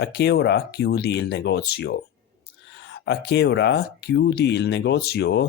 A che ora chiudi il negozio? A che ora chiudi il negozio?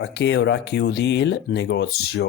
A che ora chiudi il negozio?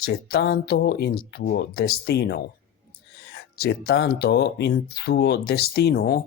C'è tanto in tuo destino, c'è tanto in tuo destino,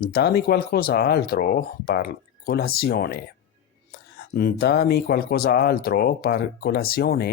Dammi qualcos'altro per colazione. Dammi qualcos'altro per colazione.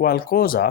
qualcosa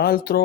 altro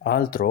altro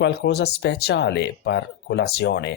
qualcosa speciale per colazione,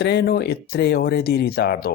treno è 3 ore di ritardo,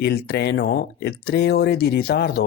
il treno è 3 ore di ritardo,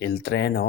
il treno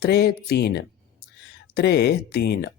3 3, 3 3,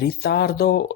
ritardo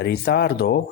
ritardo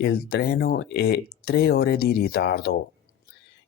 il treno è 3 ore di ritardo,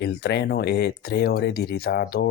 il treno è 3 ore di ritardo,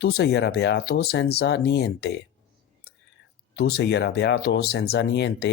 tu sei arrabbiato senza niente, tu sei arrabbiato senza niente,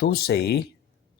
tu sei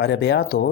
arrabbiato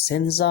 senza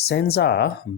senza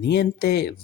niente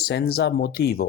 senza motivo,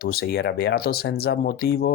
tu sei arrabbiato senza motivo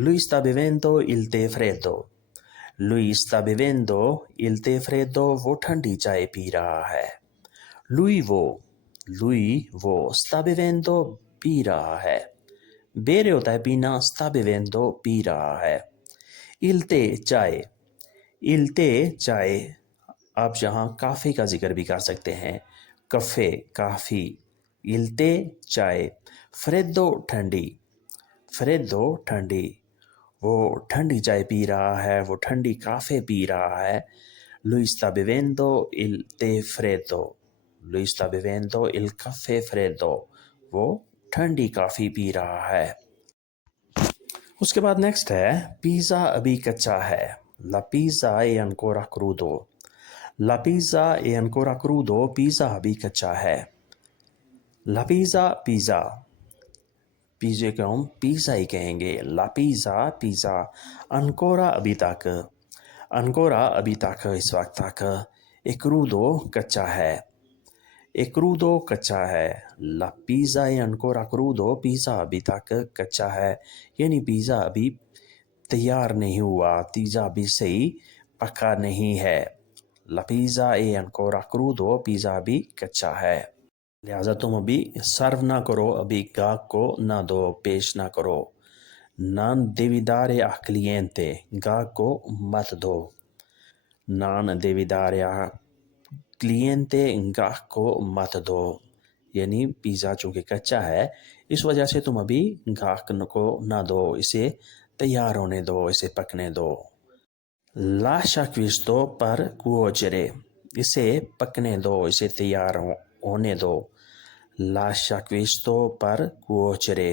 lui sta bevendo il tè freddo, Lui sta bevendo il tè freddo, وہ ٹھنڈی چائے پی رہا ہے. lui وہ sta bevendo پی رہا ہے. bere ہوتا ہے پینا, sta bevendo پی رہا ہے. il tè چائے, il tè چائے. آپ یہاں کافی کا ذکر بھی کر سکتے ہیں. کفے کافی, il tè چائے. freddo ٹھنڈی, freddo ٹھنڈی. وہ ٹھنڈی چائے پی رہا ہے, وہ ٹھنڈی کافی پی رہا ہے. lui sta bevendo il tè freddo, lui sta bevendo il caffè freddo. وہ ٹھنڈی کافی پی رہا ہے. اس کے بعد نیکسٹ ہے پیزا ابھی کچا ہے. La pizza è ancora crudo. La pizza è ancora crudo. Pizza ابھی کچا ہے. La pizza پیزا, پیزے کو ہم پیزا ہی کہیں گے. La pizza pizza. Ancora ابھی تک, ancora ابھی تک, اس وقت تک. E crudo کچا ہے, e crudo کچا ہے. La pizza è ancora crudo. Pizza ابھی تک کچا ہے, یعنی پیزا ابھی تیار نہیں ہوا, پیزا ابھی صحیح پکا نہیں ہے. La pizza è ancora crudo. Pizza ابھی کچا ہے. لہٰذا تم ابھی سرو نہ کرو, ابھی گاہک کو نہ دو, پیش نہ کرو. Non devi dare a cliente. گاہک کو مت دو. Non devi dare a cliente. گاہک کو مت دو. یعنی پیزا چونکہ کچا ہے, اس وجہ سے تم ابھی گاہک کو نہ دو, اسے تیار ہونے دو, اسے پکنے دو. Lascia questo per cuocere. اسے پکنے دو, اسے تیار ہونے دو. Lascia questo per cuocere.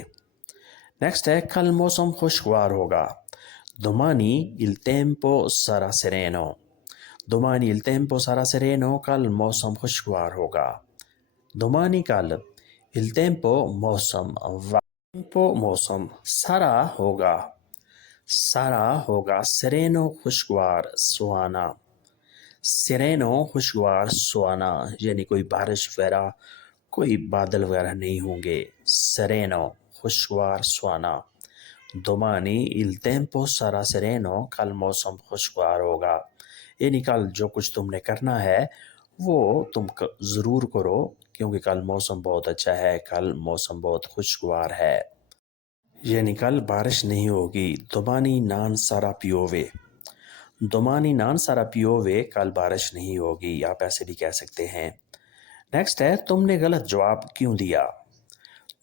Next ہے کل موسم خوشگوار ہوگا. Domani il tempo sarà sereno. Domani il tempo sarà sereno. کل موسم خوشگوار ہوگا. Domani کل, il tempo موسم, tempo موسم, sarà ہوگا, sarà ہوگا, sereno خوشگوار, سہانا. sereno خوشگوار, سہانا, یعنی کوئی بارش وغیرہ, کوئی بادل وغیرہ نہیں ہوں گے. sereno خوشگوار, سہانا. Domani il tempo sarà sereno. کل موسم خوشگوار ہوگا, یعنی کل جو کچھ تم نے کرنا ہے وہ تم ضرور کرو, کیونکہ کل موسم بہت اچھا ہے, کل موسم بہت خوشگوار ہے, یعنی کل بارش نہیں ہوگی. Domani non sarà piove. Domani non sarà piove. کل بارش نہیں ہوگی, آپ ایسے بھی کہہ سکتے ہیں. نیکسٹ ہے تم نے غلط جواب کیوں دیا.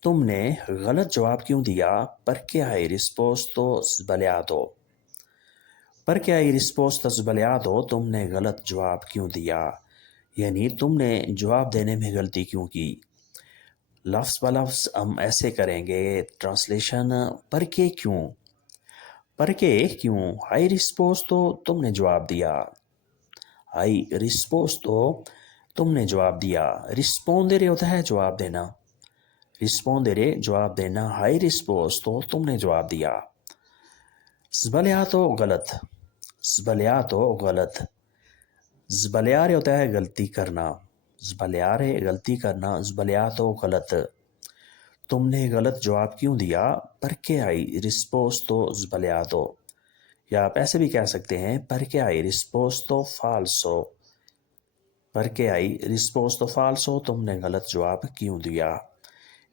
تم نے غلط جواب کیوں دیا. Perché hai risposto sbagliato. Perché hai risposto sbagliato. تم نے غلط جواب کیوں دیا, یعنی تم نے جواب دینے میں غلطی کیوں کی. لفظ بلفظ ہم ایسے کریں گے. ٹرانسلیشن perché کیوں, perché کیوں. hai risposto تم نے جواب دیا, hai risposto تم نے جواب دیا. rispondere ہوتا ہے جواب دینا, rispondere جواب دینا. hai risposto تم نے جواب دیا. sbagliato غلط, sbagliato غلط. sbagliare ہوتا ہے غلطی کرنا, sbagliare غلطی کرنا, sbagliato غلط. تم نے غلط جواب کیوں دیا. perché hai risposto sbagliato. یا آپ ایسے بھی کہہ سکتے ہیں perché hai risposto falso. perché hai risposto falso. تم نے غلط جواب کیوں دیا,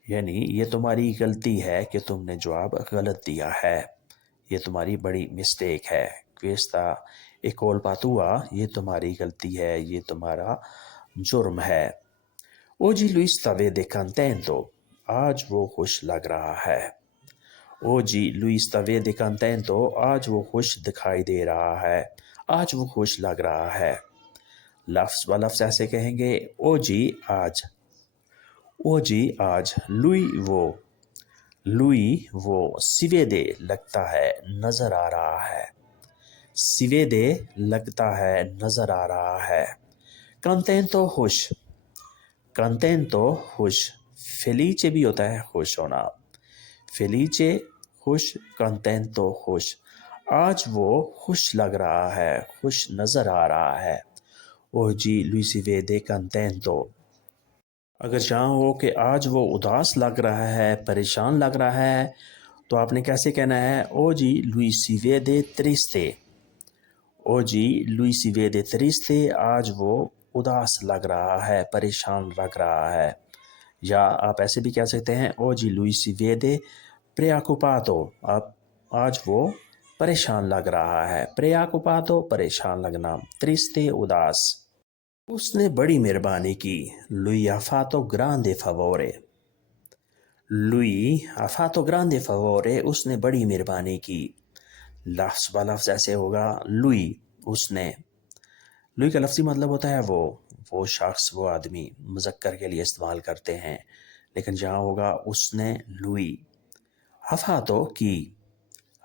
یعنی یہ تمہاری غلطی ہے کہ تم نے جواب غلط دیا ہے, یہ تمہاری بڑی مسٹیک ہے. questa è colpa tua. یہ تمہاری غلطی ہے, یہ تمہارا جرم ہے. oggi lui sta vede contento. آج وہ خوش لگ رہا ہے. oggi lui sta vede contento. آج وہ خوش دکھائی دے رہا ہے, آج وہ خوش لگ رہا ہے. لفظ بلفظ ایسے کہیں گے. oggi آج, oggi آج. lui وہ, lui وہ. si vede لگتا ہے, نظر آ رہا ہے. si vede لگتا ہے, نظر آ رہا ہے. contento خوش, contento خوش. felice بھی ہوتا ہے خوش ہونا, felice خوش, contento خوش. آج وہ خوش لگ رہا ہے, خوش نظر آ رہا ہے. oggi lui si vede contento. اگر چاہو ہو کہ آج وہ اداس لگ رہا ہے, پریشان لگ رہا ہے, تو آپ نے کیسے کہنا ہے. oggi lui si vede triste. Oggi lui si vede triste, آج وہ اداس لگ رہا ہے، پریشان لگ رہا ہے. یا آپ ایسے بھی کہہ سکتے ہیں oggi lui si vede preoccupato، آج وہ پریشان لگ رہا ہے. preoccupato پریشان لگنا، triste اداس. اس نے بڑی مہربانی کی. lui ha fatto grande favore. lui ha fatto grande favore، اس نے بڑی مہربانی کی. لفظ با لفظ ایسے ہوگا lui، اس نے. lui کا لفظی مطلب ہوتا ہے وہ شخص، وہ آدمی، مذکر کے لیے استعمال کرتے ہیں، لیکن جہاں ہوگا اس نے lui. ha fatto کی،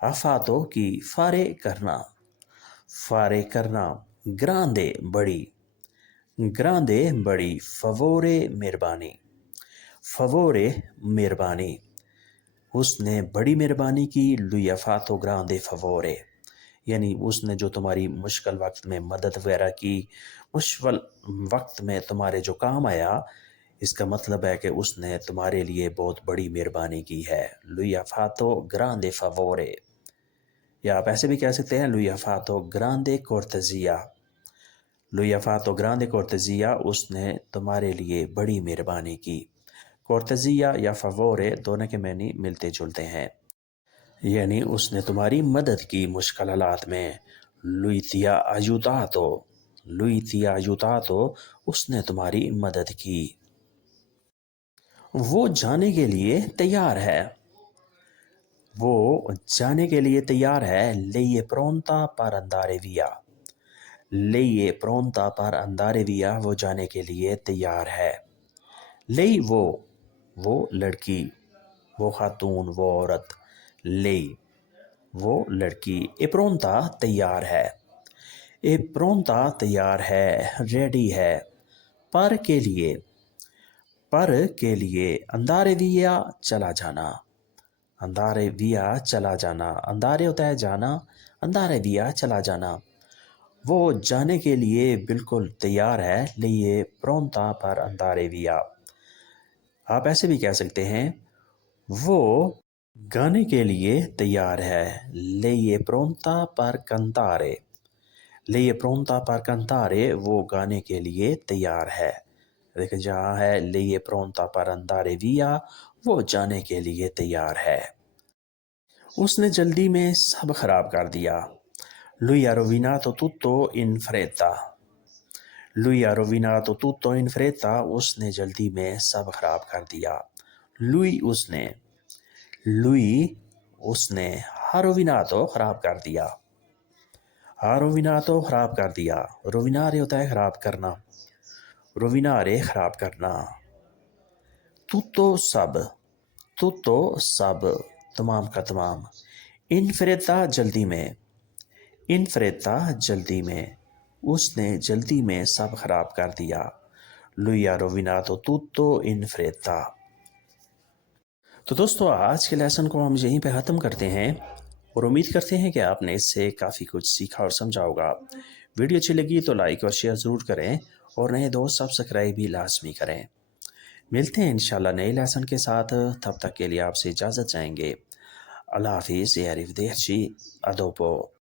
ha fatto کی fare کرنا، fare کرنا. grande بڑی، grande بڑی. favore مہربانی، favore مہربانی. اس نے بڑی مہربانی کی. lui ha fatto grande favore، یعنی اس نے جو تمہاری مشکل وقت میں مدد وغیرہ کی، مشکل وقت میں تمہارے جو کام آیا، اس کا مطلب ہے کہ اس نے تمہارے لیے بہت بڑی مہربانی کی ہے. lui ha fatto grande favore. یا آپ ایسے بھی کہہ سکتے ہیں lui ha fatto grande cortesia. lui ha fatto grande cortesia، اس نے تمہارے لیے بڑی مہربانی کی. cortesia یا favore دونوں کے معنی ملتے جلتے ہیں، یعنی اس نے تمہاری مدد کی مشکل حالات میں. lui ti ha aiutato، lui ti ha aiutato، اس نے تمہاری مدد کی. وہ جانے کے لیے تیار ہے، وہ جانے کے لیے تیار ہے. lei è pronta per andare via. lei è pronta per andare via، وہ جانے کے لیے تیار ہے. lei وہ لڑکی، وہ خاتون، وہ عورت. lei وہ لڑکی. è pronta تیار ہے، è pronta تیار ہے، ریڈی ہے. پر کے لیے، پر کے لیے. andare via چلا جانا، andare via چلا جانا. andare ہوتا ہے جانا، andare via چلا جانا. وہ جانے کے لیے بالکل تیار ہے. lei è pronta per andare via. آپ ایسے بھی کہہ سکتے ہیں وہ گانے کے لیے تیار ہے. lei è pronta per cantare. lei è pronta per cantare، وہ گانے کے لیے تیار ہے. لیکن جہاں ہے lei è pronta per andare via، وہ جانے کے لیے تیار ہے. اس نے جلدی میں سب خراب کر دیا. lui ha rovinato tutto in fretta. lui ha rovinato tutto in fretta، اس نے جلدی میں سب خراب کر دیا. lui اس نے، lui اس نے. ha rovinato خراب کر دیا، ha rovinato خراب کر دیا. rovinare ہوتا ہے خراب کرنا، rovinare خراب کرنا. tutto سب، tutto سب، تمام کا تمام. in fretta جلدی میں، in fretta جلدی میں. اس نے جلدی میں سب خراب کر دیا. lui ha rovinato tutto in fretta. تو دوستو آج کے لیسن کو ہم یہیں پہ ختم کرتے ہیں، اور امید کرتے ہیں کہ آپ نے اس سے کافی کچھ سیکھا اور سمجھا ہوگا. ویڈیو اچھی لگی تو لائک اور شیئر ضرور کریں، اور نئے دوست سبسکرائب بھی لازمی کریں. ملتے ہیں انشاءاللہ نئے لیسن کے ساتھ. تب تک کے لیے آپ سے اجازت چاہیں گے. اللہ حافظ. arrivederci. a dopo.